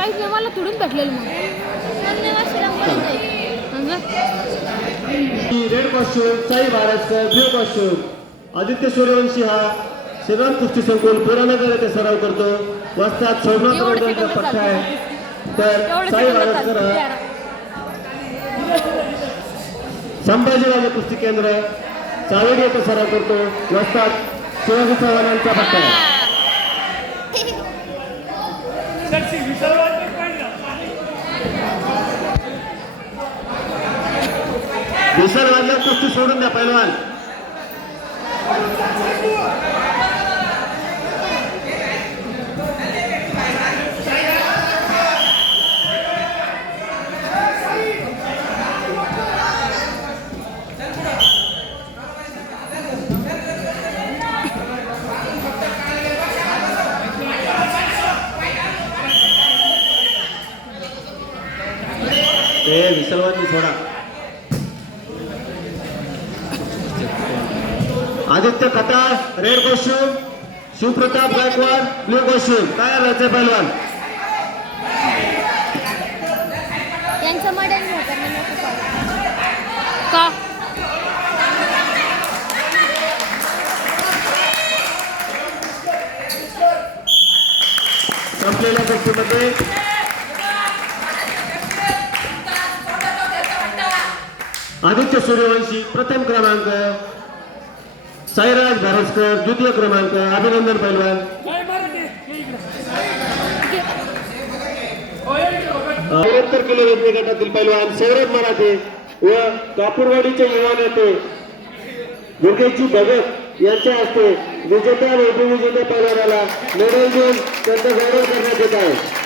काहीच नाही मला तुडून भेटलेलं मग red costume Sai Baraskar blue costume Aditya Suryavanshi हा श्रीराम कुस्ती संकुल पुरानगर येथे सराव करतो. वस्तात सेकंद पट्टा. आहे. तर साई. हा संभाजीराजे कुस्ती केंद्र चावेडी येथे सराव करतो. वस्तात शिवाजी चव्हाणांचा पट्टा आहे. विसर्गातल्या कुस्ती सोडून द्या पैलवान. ते विसर्गातली सोडा. Aditya Khatal red costume Shivpratap Gaikwad blue costume काय राहायचं. का? संपलेल्या कुस्तीमध्ये आदित्य सूर्यवंशी प्रथम क्रमांक साईराज भारसकर द्वितीय क्रमांक अभिनंदन पैलवान. चौऱ्याहत्तर किलो वजनी गटातील पैलवान सौरभ मराठे व कापूरवाडीचे युवा नेते दुर्गेशजी भगत यांच्या हस्ते विजेत्या व उपविजेत्या पैलवानाला मेडल देऊन त्यांचं गौरव करण्यात येत आहे.